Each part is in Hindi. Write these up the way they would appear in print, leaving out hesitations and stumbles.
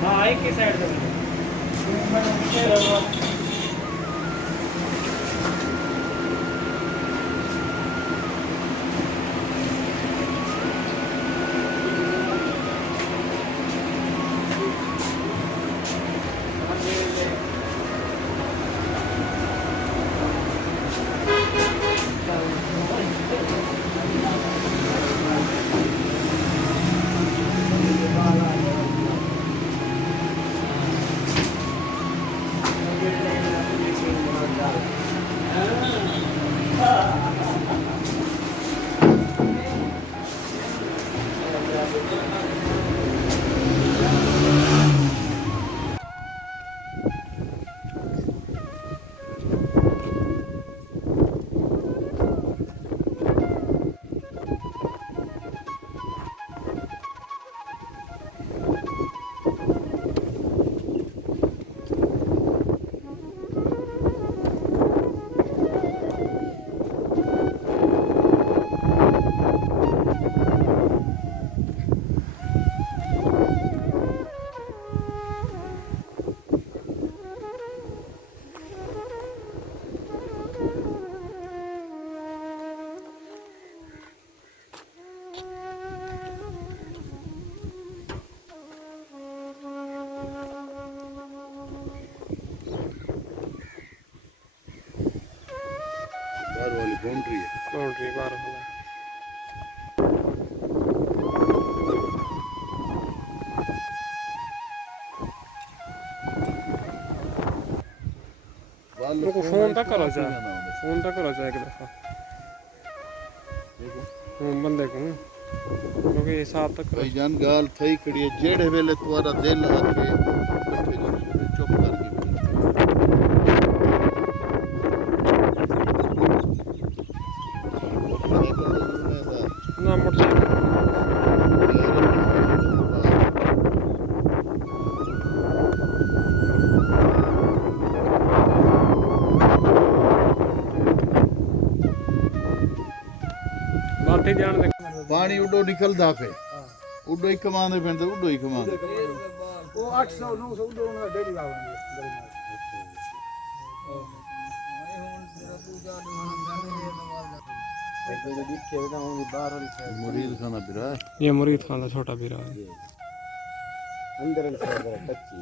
हाँ एक ही साइड बाउंड्री बार वाला फोन तक करो जाए एक दफा बंदे को क्योंकि हिसाब तक भाई जान गाल थई खड़ी है जेड़े वेले तुम्हारा दिल आके चुप कर दी ना मोटरसाइकिल बातें जान दे पानी उडो निकलदा पे उडो ही कमांदे पेंदे उडो ही कमांदे वो 800 900 उडो ना डेली आवेंगे मुरीद खाना बिरा ये मुरीद खान का छोटा बिरा है अंदर कच्ची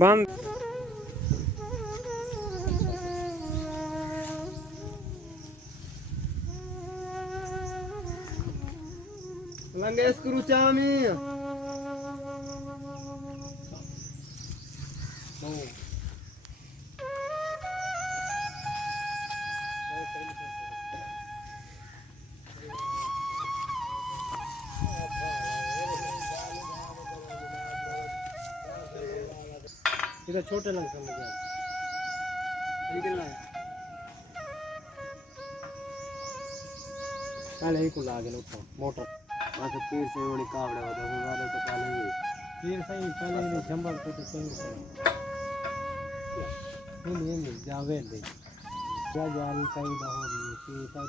बंद लंगे स्क्रू चामी इधर छोटे लंग समझ गया पहले ही को लागे उठो मोटर आके पीर से वाली कावड़े वाला वाले तो पहले ही पीर सही पहले ही जंबर को तो सही नहीं जावे दे क्या जान सही ना हो रही सब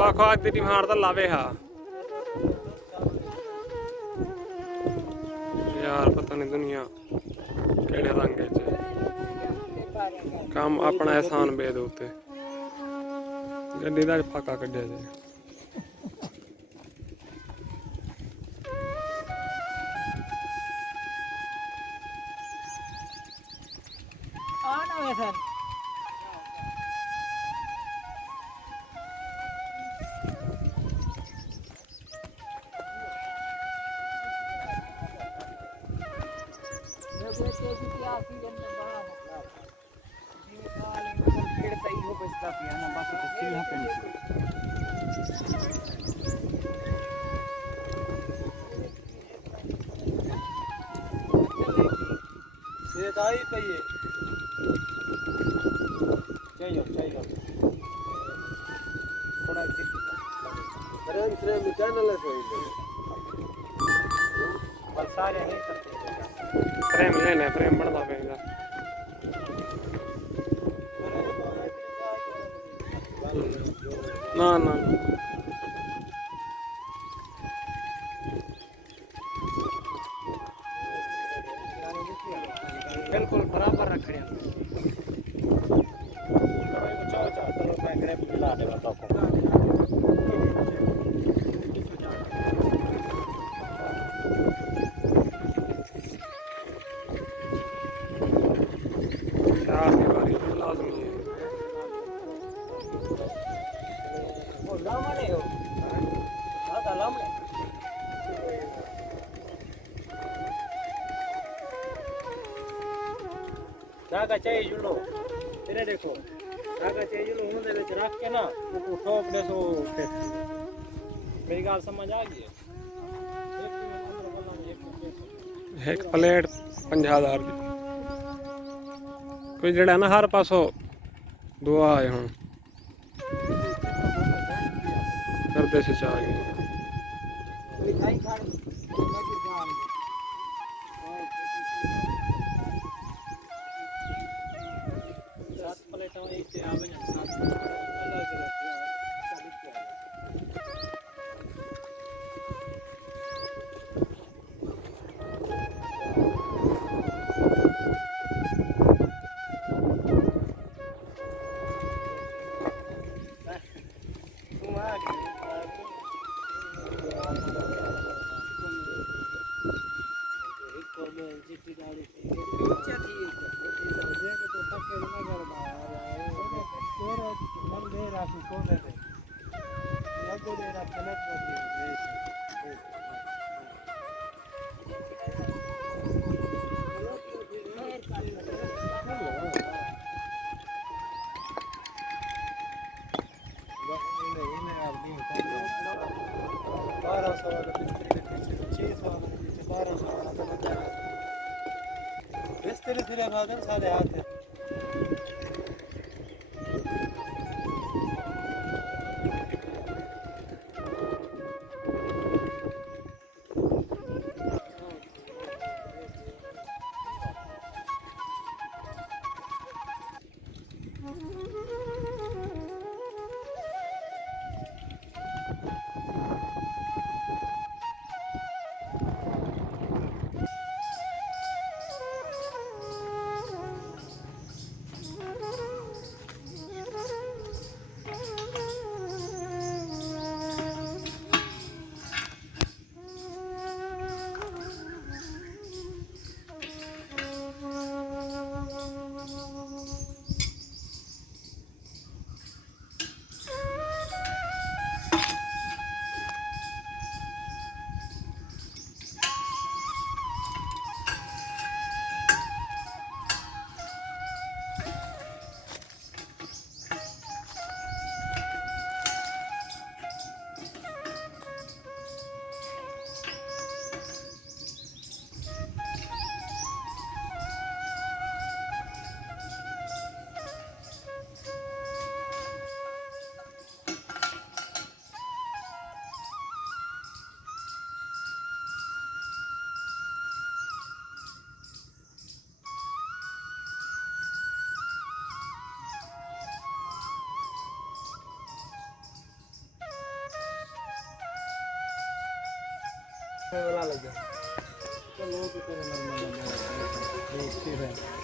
Ali ko addi maarda lave ha यार पता नहीं दुनिया केड़े रंग च काम अपना एहसान बेद उत्ते गड्डी दा फाका कड्ढिया जे फ्रेम लेने फ्रेम बनता पेगा ना ना बिल्कुल बराबर रख रहे हैं चार दीवारी लाजमी है धागा चाहिए जुड़ो तेरे देखो धागा चाहिए जुड़ो उन्हें दे रख के ना वो ठोक दे तो फिट मेरी गाल समझ आ गई है एक प्लेट 50,000 दी कोई जड़ा ना हर पासों दुआ आए हूँ करते से चाह गए तेरे सिरे बादल सारे हाथ है वाला लगा तो लोग तेरे नॉर्मल है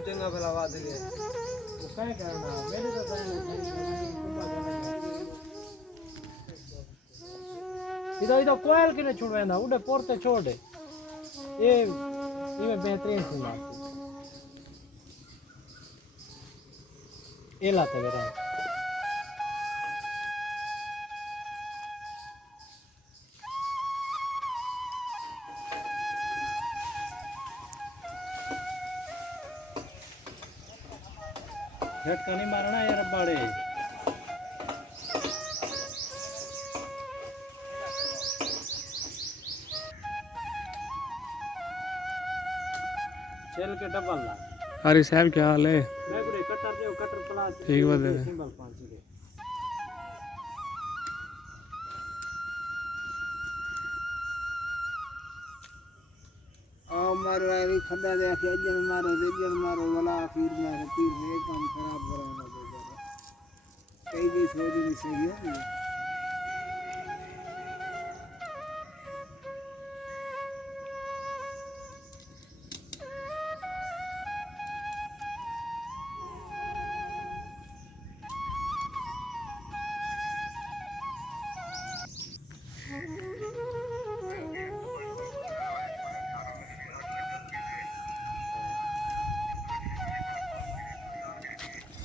चंगा भला बात है वो क्या करना मैंने तो इधर कोयल के ने छुड़वेंदा उड़े पोरते छोड़े ये बेहतरीन सुना ये लाते बेटा झटका नहीं मारना यार बाड़े चल के डबल ला अरे साहब क्या हाल है मैं गुरे कटर दे कटर प्लास ठीक बात है सिंबल 5 दे मारो अभी खड्डा दे के अजन मारो वाला आखिर में पीर में काम खराब कराना बेचारा कई भी सोच नहीं सही है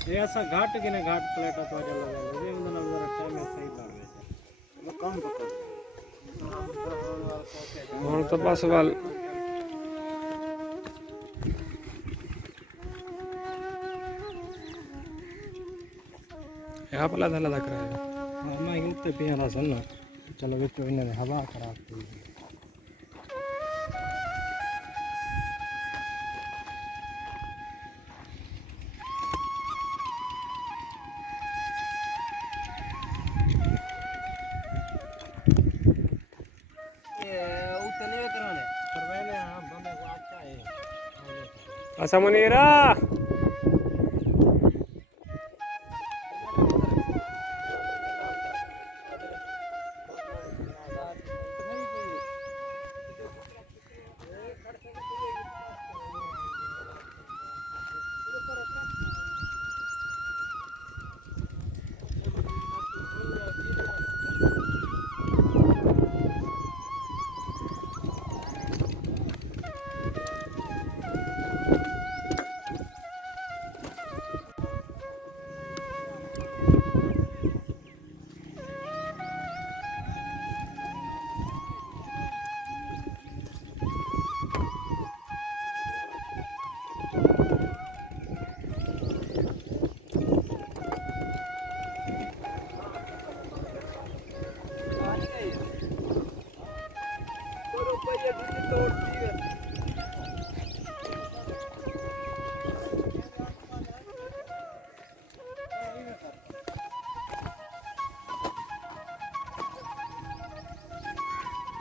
ये ऐसा घाट के ने घाट प्लेटा तो आजा लगा ले ये मतलब जरा टाइम में सही बात है मैं काम पकड़ और तो बस वाल यहाँ पला धला लग रहा है हां मैं उते पे ना सुन चलो विच इन्हें हवा खराब थी ऐसा मुनीरा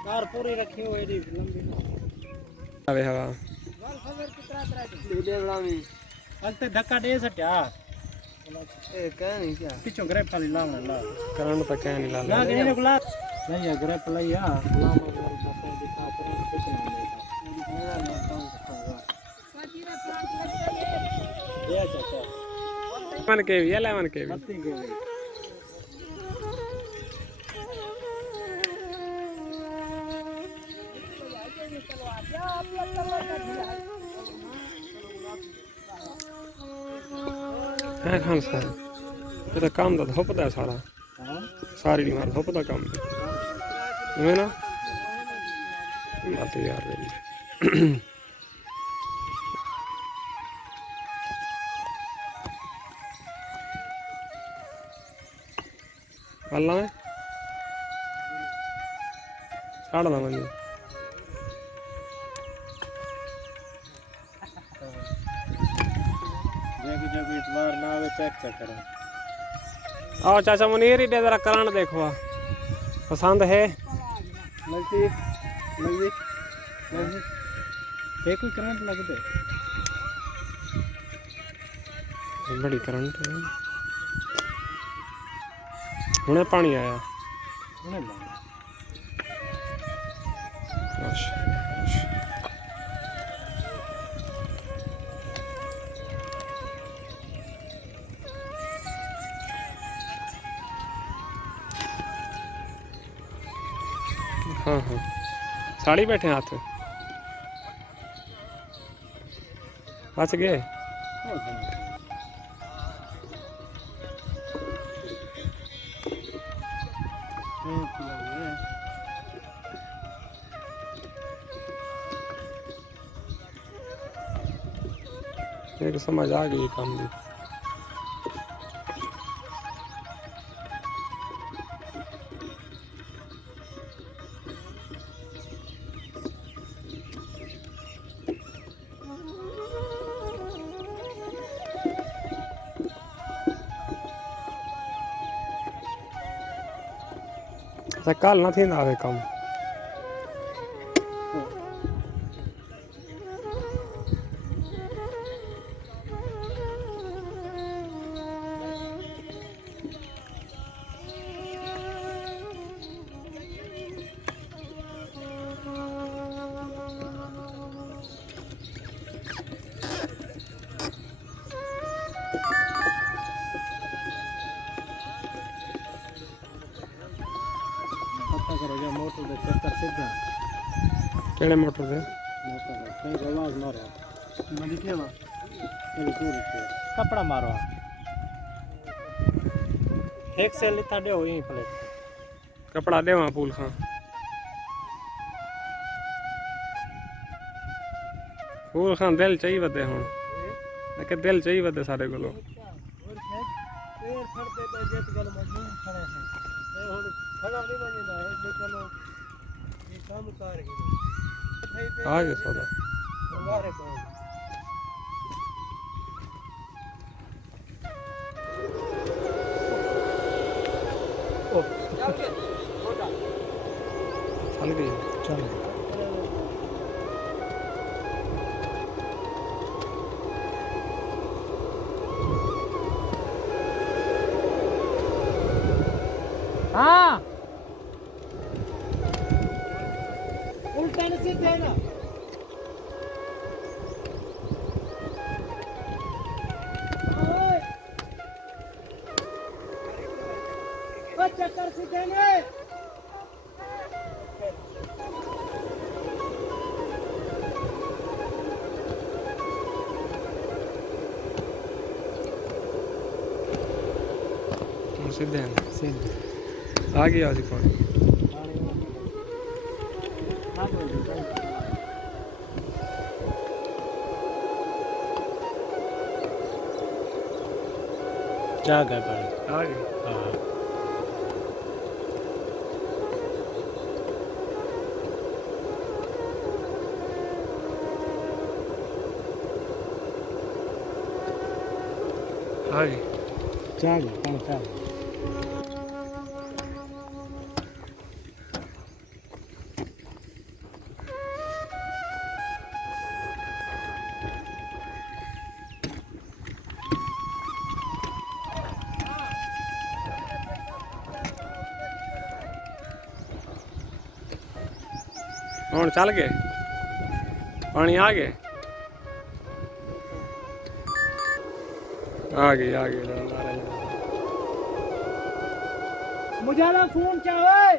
कार पूरी रखी हुई थी लंबी अबे हवा दे बड़ा में अगते धक्का दे सट्या ए कह नहीं क्या पिछो ग्रेप खाली लावना ला करंट तो क्या नहीं ला ना के ने गुला नहीं है ग्रेप लइया गुलाम और बस दिखा पर कुछ नहीं मेरा काम करूंगा ये चाचा मन के भी ले मन के भी पत्ती के है खान साहब ये तो काम तो धोपता है सारा सारी नहीं मार धोपता काम है ना बात यार ਕੱਲ ਆਵੇਂ ਛੱਡ ਲਾ ਮੈਨੂੰ जब इतवार ना आवे चेक करें। आओ चाचा मुनीर ही जरा करंट देखो पसंद है नजदीक नजदीक नजदीक ये कोई करंट लगते बड़ी करंट है हुणे पानी आया उन्हें अच्छा हाँ हाँ साड़ी बैठे हाथ बच गए एक समझ आ गई काम भी कल ना थी ना आवे कम पता करो जो मोटर दे चक्कर सीधा केड़े मोटर दे मोटर दे कहीं आवाज मारो मदी केवा ये पूरी के कपड़ा मारो एक से लेता दे हो यहीं प्लेट कपड़ा देवा फूल खां फूल खां दिल चाहिए वदे हुण कि दिल चाहिए वदे सारे कोलो और पैर फड़ते पे जेत गल मजदूर खड़े हैं ए हुन खड़ा नहीं वजदा है जे चलो ये काम कर ही आ गए सौदा हमारे काम चल गई चल हाँ उल्टा सीधे ना चक्कर सीधे ना सीधे सीधे आ गया आज पानी जा गए भाई आ गए हाँ आ गए जा गए पहुँचा हुण चल गए पानी आ गए आ गए मुझे ना फोन चाहे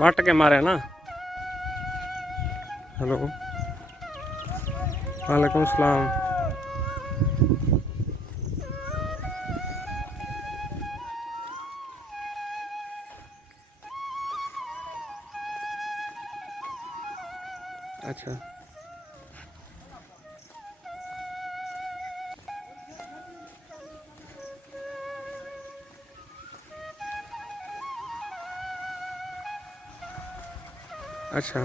वट के मारे ना हेलो वालेकुम सलाम अच्छा अच्छा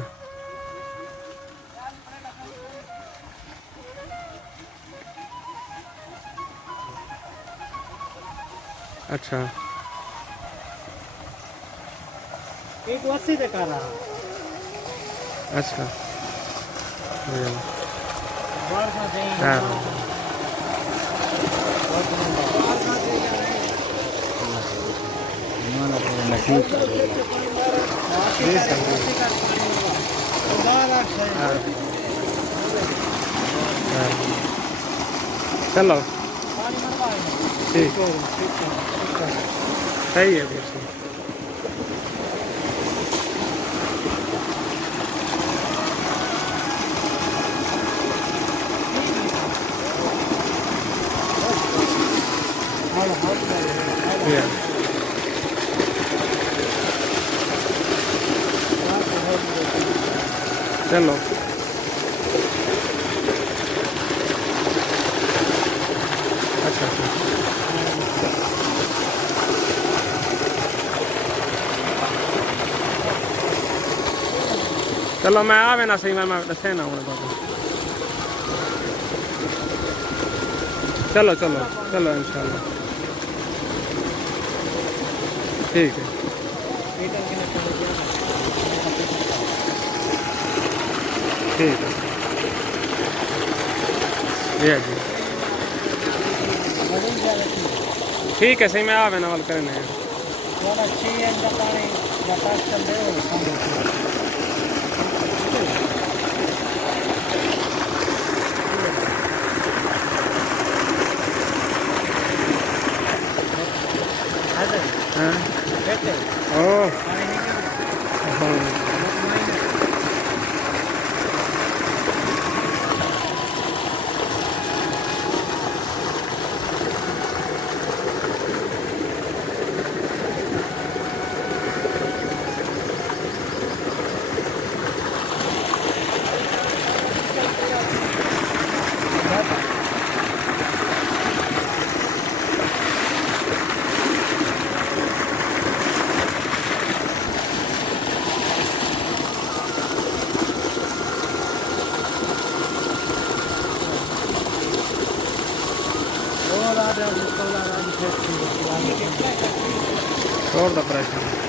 अच्छा एक 80 का रहा अच्छा बढ़िया। बार का चाहिए हाँ हाँ हाँ चलो ठीक सही है फिर से। Yeah. चलो अच्छा अच्छा चलो मैं आवे ना सही मैं दसे ना हूँ बाबू चलो चलो चलो इंशाल्लाह ठीक है ठीक है जी ठीक है सही मैं आवे ना वाल करने हैं हाँ ओह हाँ छोड़ दो प्रश्न